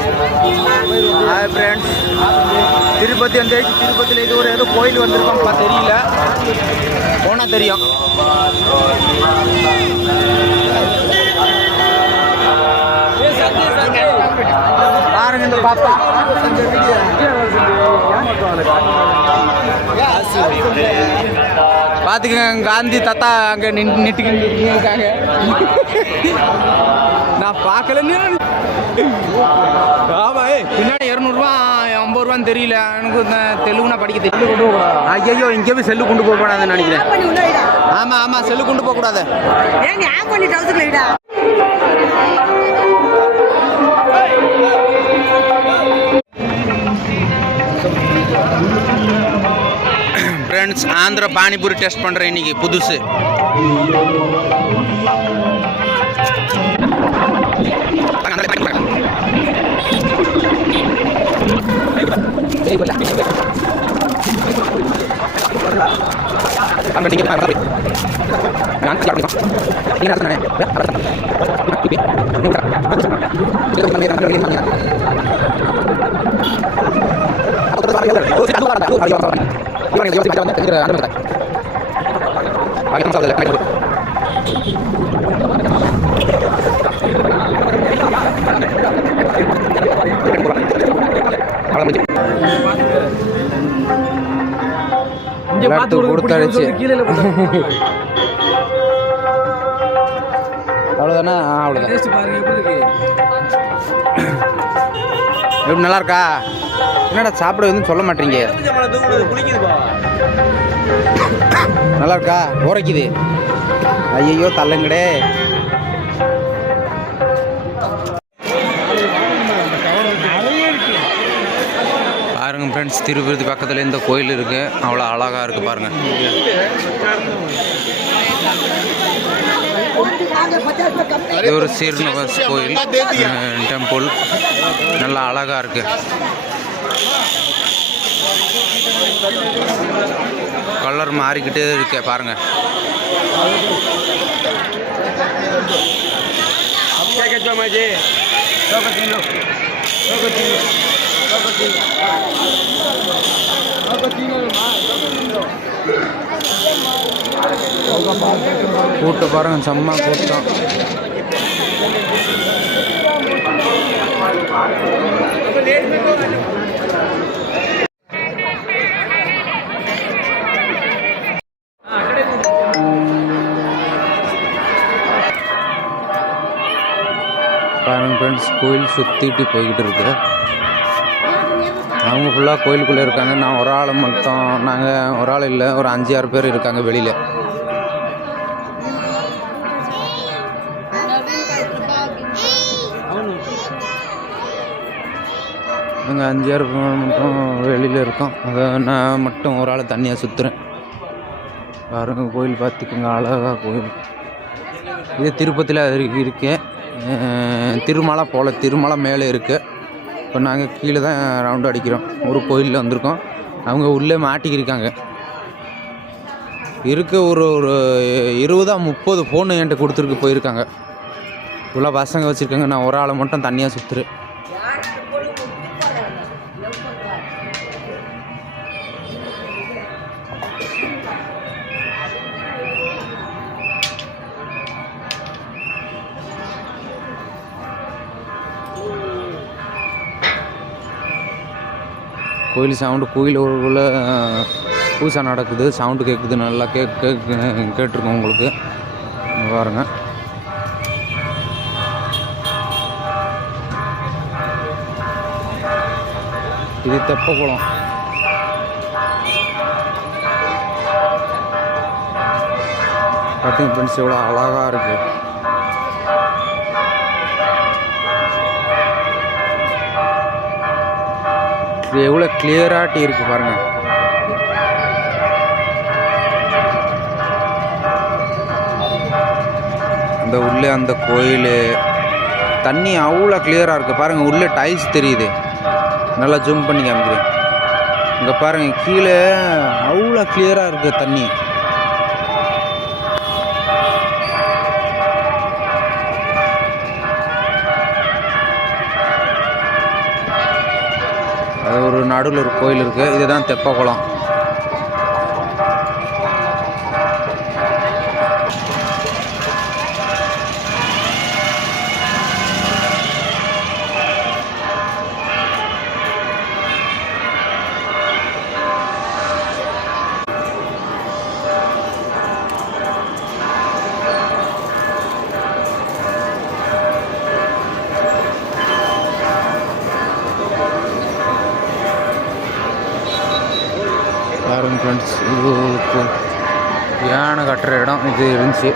Hi friends Tirupati வந்தாச்சு திருப்பதியில் இது ஒரு ஏதோ கோயில் வந்திருக்கோம்ப்பா தெரியல. போனால் தெரியும். பாருங்க இந்த பாப்பா. பார்த்துக்கங்க காந்தி தாத்தா அங்கே நின்று நிட்டுக்கிட்டு இருக்காங்க. நான் பார்க்கலன்னு ஆமா ஏய். பின்னாடி இரநூறுவா ஐம்பது ரூபான்னு தெரியல. எனக்கு இந்த தெலுங்கு நான் படிக்க தெரியல ஐயோ இங்கே போய் செல்லு கொண்டு போக கூடாதுன்னு நினைக்கிறேன். ஆமாம் ஆமாம் செல்லு கொண்டு போக கூடாது. ஏன் நீ ஆன் பண்ணி டவுசர்ல விடா. ஃப்ரெண்ட்ஸ் ஆந்திர பானிபூரி டெஸ்ட் பண்ணுறேன் இன்னைக்கு புதுசு. আমরা টিকে পাবো গান কি আপনি এখানে আসুন না আবার টিকে আগে আমরা லட்டு கொடுத்தாச்சு அவ்வளோதானே அவ்வளோதான் எப்படி நல்லா இருக்கா என்னடா சாப்பிட எதுவும் சொல்ல மாட்டீங்க. நல்லா இருக்கா உரைக்குது. ஐயையோ தள்ளுங்கடே. பாருங்க திருப்பதி பக்கத்தில் இந்த கோயில் இருக்கு. அவ்வளோ அழகா இருக்கு பாருங்க. இது ஒரு சீர்நகர் கோயில். டெம்பிள் நல்லா அழகா இருக்கு. கலர் மாறிக்கிட்டே இருக்கு பாருங்க. கூட்டம் பாருங்க செம்ம கூட்டம். பாருங்க ஃப்ரெண்ட்ஸ் கோயில் சுற்றிட்டு போய்கிட்டு இருக்கு. அவங்க ஃபுல்லாக கோயிலுக்குள்ளே இருக்காங்க. நான் ஒரு ஆள் மட்டும் நாங்கள் ஒரு ஆள் இல்லை ஒரு அஞ்சு ஆறு பேர் இருக்காங்க வெளியில். நாங்கள் அஞ்சு ஆறு பேர் மட்டும் வெளியில் இருக்கோம். அதை நான் மட்டும் ஒரு ஆள் தண்ணியாக சுற்றுறேன் பாருங்க கோயில் பார்த்துக்குங்க அழகாக கோயில். இது திருப்பதியில் இருக்கு. திருமலை போல் திருமலை மேலே இருக்குது இப்போ நாங்கள் கீழே தான் ரவுண்டு அடிக்கிறோம். ஒரு கோயிலில் வந்திருக்கோம். அவங்க உள்ளே மாட்டிக்கிருக்காங்க. இருக்க ஒரு ஒரு இருபதா முப்பது ஃபோனு என்கிட்ட கொடுத்துருக்கு போயிருக்காங்க. இவ்வளோ பசங்க வச்சுருக்காங்க. நான் ஒரு ஆளை மட்டும் தனியாக சுற்றுறேன் கோயில் சவுண்டு கோயில் பூசா பூசை நடக்குது சவுண்டு கேட்குது நல்லா கேக் கேக் கேட்டிருக்கோம் உங்களுக்கு. பாருங்க. இது தெப்பக்குளம். பார்த்தீங்க ஃப்ரெண்ட்ஸ் எவ்வளோ அழகாக இருக்குது இது எவ்வளோ கிளியராட்டி இருக்கு பாருங்க. அந்த உள்ளே அந்த கோயில் தண்ணி அவ்வளோ கிளியராக இருக்குது பாருங்கள் உள்ளே டைல்ஸ் தெரியுது. நல்லா ஜூம் பண்ணி காமிக்கிறேன். இங்கே பாருங்க கீழே அவ்வளோ கிளியராக இருக்குது தண்ணி. ஒரு நடுவில் ஒரு கோயில் இருக்குது இதுதான் தெப்பக்குளம் பாருங்க ஃப்ரெண்ட்ஸ் இது யானை கட்டுற இடம் இது இருந்துச்சு.